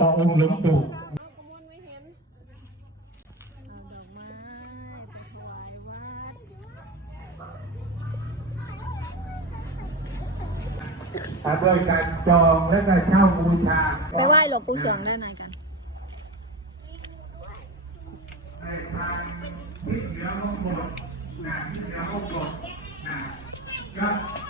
ต่อองค์หลวงปู่เอาดอกไม้ไปถวายวัดโดยการจองและก็เช่าบูชา ไปไหว้หลวงปู่เสริมด้านในกันในทางทิศเหนือของโบสถ์นะทิศเหนือของโบสถ์นะก็ก็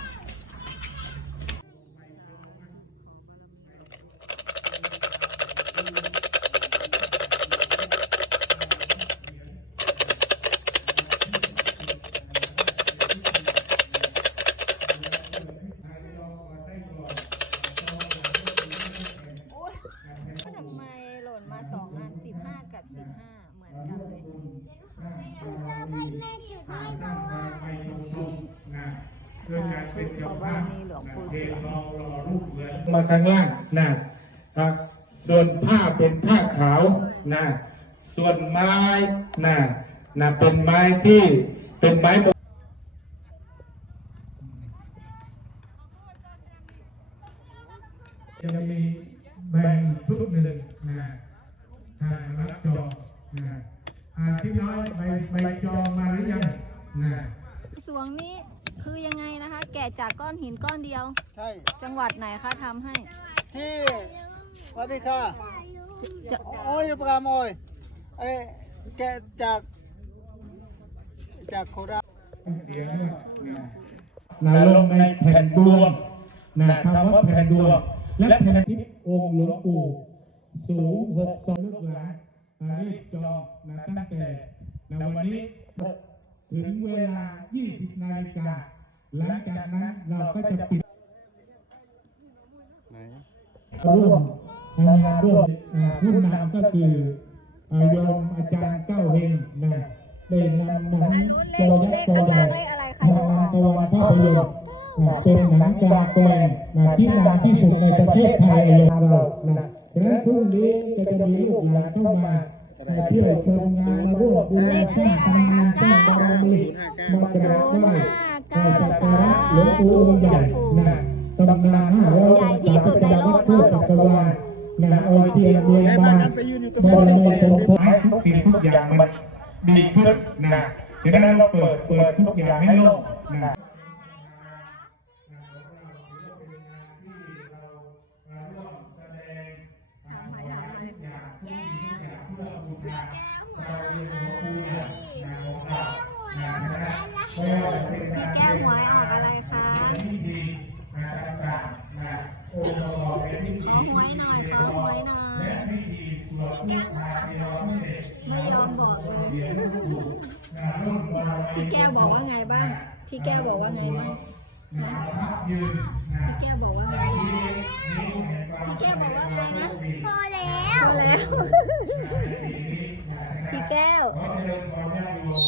เพื่อการเป็นเจ้าภาพนะเทรอรอรูปเหมือนมาข้างล่างนะอะส่วนผ้าเป็นผ้าขาวนะส่วนไม้นะนะเป็นไม้ที่เป็นไม้จะมีแบ่งชุดหนึ่งนะทางรับจองนะอ่าที่น้อยใบใบจองมาหรือยังนะสวงนี้ คือยังไงนะคะ แกะจากก้อนหินก้อนเดียว ใช่ จังหวัดไหนคะทำให้ ที่สวัสดีค่ะจะ โอ้ยปลาโมยเอ้ยแกะจาก จากโคราช เสียด้วยนะนะลงในแผ่นดวงนะคำว่าแผ่นดวง และแผ่นทิศองค์หลวงปู่สูงหกศอกลูกหลานอ่ารีบจองนะตั้งแต่ในวันนี้ถึงเวลา 20 นาฬิกา หลังจากนั้นเราก็จะปิดร่วมทำงานร่วมอ่าผู้นำก็คืออ่าโยมอาจารย์เก้าเฮงนะได้นำหนังตัวยักษ์ตัวใหญ่ทางนำตะวันภาพยนตร์อ่าเป็นหนังกลางแปลงนะที่ดังที่สุดในประเทศไทยเลยเรานะฉะนั้นพรุ่งนี้ก็จะมีลูกหลานเข้ามา มาเที่ยวชมงานมาร่วมบูรณะสร้างตำนานสร้างบารมีมากราบไหว้ไหว้สักการะหลวงปู่องค์ใหญ่นะตำนานห้าร้อยพรรษาประจำวัดทั่วจักรวาลนะโอเทียนเมียนมาบารมีคงพบทุกสิ่งทุกอย่างมันดีขึ้นนะฉะนั้นเราเปิดเปิดทุกอย่างให้โลกนะ พี่แก้วหวยออกอะไรคะขอหวยหน่อยขอหวยหน่อยไม่ยอมบอกเลยพี่แก้วบอกว่าไงบ้างพี่แก้วบอกว่าไงบ้างพี่แก้วบอกว่าไงพี่แก้วบอกว่าไงนะพอแล้วพอแล้ว พี่แก้ว